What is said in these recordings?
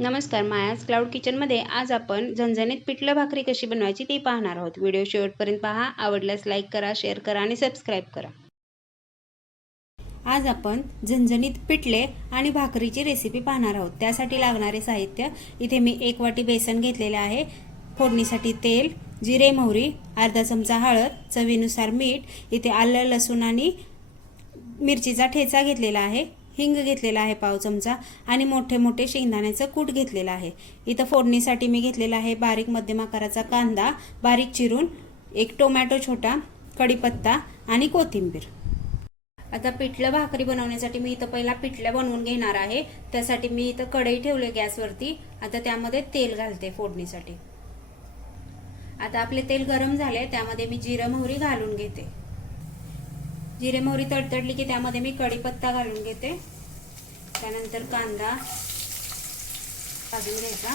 नमस्कार मायाज क्लाउड किचनमध्ये आज आपण झणझणीत पिठलं भाकरी कशी बनवायची ती पाहणार आहोत. व्हिडिओ शेवटपर्यंत पहा आवडल्यास लाईक करा शेअर करा आणि सबस्क्राईब करा. आज आपण झणझणीत पिठले आणि भाकरीची रेसिपी पाहणार आहोत. त्यासाठी लागणारे साहित्य इथे मी एक वाटी बेसन घेतलेले आहे. फोडणीसाठी तेल जिरे मोहरी अर्धा चमचा हळद चवीनुसार मीठ इथे आलं लसूण आणि मिरचीचा ठेचा घेतलेला आहे. हिंग घेतलेला आहे पाव चमचा आणि मोठे मोठे शेंगदाण्याचं कूट घेतलेलं आहे. इथं फोडणीसाठी मी घेतलेला आहे बारीक मध्यम आकाराचा कांदा बारीक चिरून एक टोमॅटो छोटा कढीपत्ता आणि कोथिंबीर. आता पिठलं भाकरी बनवण्यासाठी मी इथं पहिला पिठलं बनवून घेणार आहे. त्यासाठी मी इथं कढई ठेवले गॅसवरती. आता त्यामध्ये तेल घालते फोडणीसाठी. आता आपले तेल गरम झाले त्यामध्ये मी जिरं मोहरी घालून घेते. जिरे मोहरी तडतडली की त्यामध्ये मी कढीपत्ता घालून घेते. त्यानंतर कांदा भाजून घ्यायचा.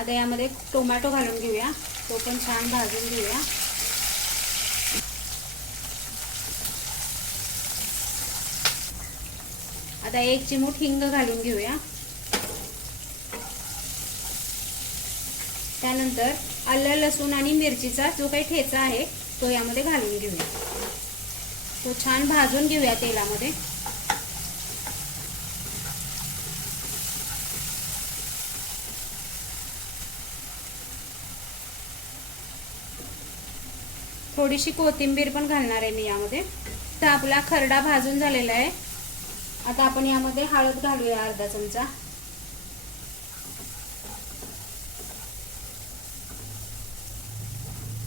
आता यामध्ये टोमॅटो घालून घेऊया. तो पण छान भाजून घेऊया. आता एक चिमूट हिंग घालून घेऊया. त्यानंतर आलं लसूण आणि मिरचीचा जो काही ठेचा आहे तो यामध्ये घालून घेऊया. तो छान भाजून घेऊया तेलामध्ये. थोडीशी कोथिंबीर पण घालणार आहे मी यामध्ये. तर आपला खरडा भाजून झालेला आहे. आता आपण यामध्ये हळद घालूया अर्धा चमचा.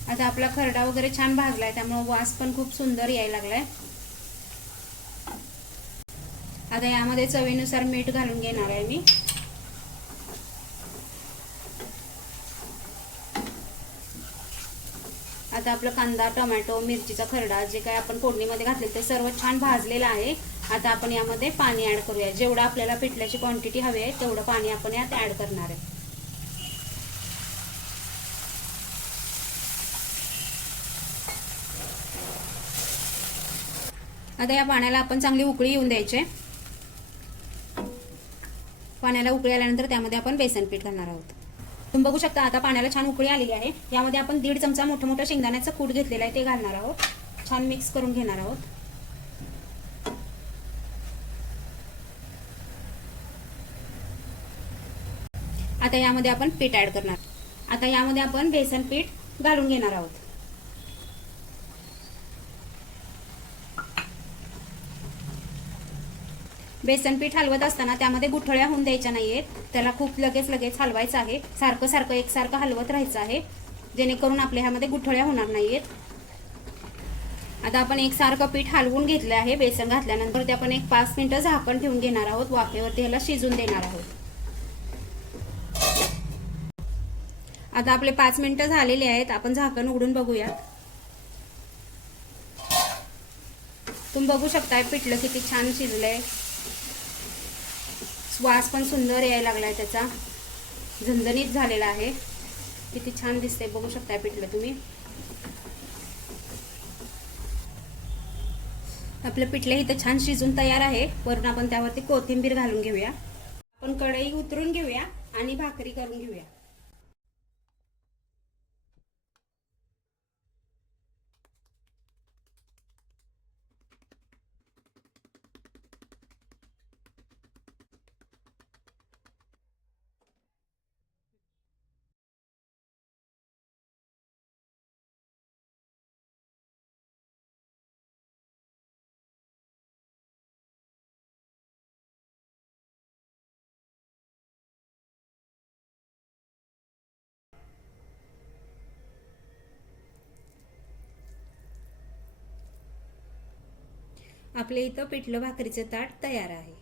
आता आपला खरडा वगैरे छान भाजलाय त्यामुळे वास पण खूप सुंदर यायला लागलाय. आता यामध्ये चवीनुसार मीठ घालून घेणार आहे मी. आता आपलं कांदा टोमॅटो मिरचीचा खरडा जे काय आपण फोडणीमध्ये घातले ते सर्व छान भाजलेलं आहे. आता आपण यामध्ये पाणी ऍड करूया. जेवढं आपल्याला पिठल्याची क्वांटिटी हवी आहे तेवढं पाणी आपण यात ऍड करणार आहे. आता या पाण्याला आपण चांगली उकळी येऊन द्यायचे. पाण्याला उकळी आल्यानंतर त्यामध्ये आपण बेसन पीठ घालणार आहोत. तुम्ही बघू शकता आता पाण्याला छान उकळी आलेली आहे. यामध्ये आपण दीड चमचा मोठं मोठं शेंगदाण्याचं कूट घेतलेलं आहे ते घालणार आहोत. छान मिक्स करून घेणार आहोत. आता यामध्ये आपण पीठ ऍड करणार. आता यामध्ये आपण बेसन पीठ घालून घेणार आहोत. बेसन पीठ हलवत असताना त्यामध्ये गुठळ्या होऊन द्यायच्या नाहीयेत. त्याला खूप लगेच लगेच हलवायचं आहे. सारखं सारखं एकसारखं हलवत राहायचं आहे. जेणेकरून आपल्या ह्यामध्ये गुठळ्या होणार नाहीयेत. आता आपण एक सारखं पीठ हलवून घेतलं आहे बेसन घातल्यानंतर ते आपण एक पाच मिनिटं झाकण ठेवून घेणार आहोत. वाफेवरती ह्याला शिजून देणार आहोत. आता आपले पाच मिनिटं झालेले आहेत. आपण झाकण उघडून बघूया. तुम्ही बघू शकताय पिठलं किती छान शिजलंय. वास पण सुंदर यायला लागलाय त्याचा. झणझणीत झालेला आहे. किती छान दिसतंय. बघू शकताय पिठलं तुम्ही. आपलं पिठलं इथं छान शिजून तयार आहे. वरून आपण त्यावरती कोथिंबीर घालून घेऊया. आपण कढई उतरून घेऊया आणि भाकरी करून घेऊया. आपल्या इथं पिठलं भाकरीचं ताट तयार आहे.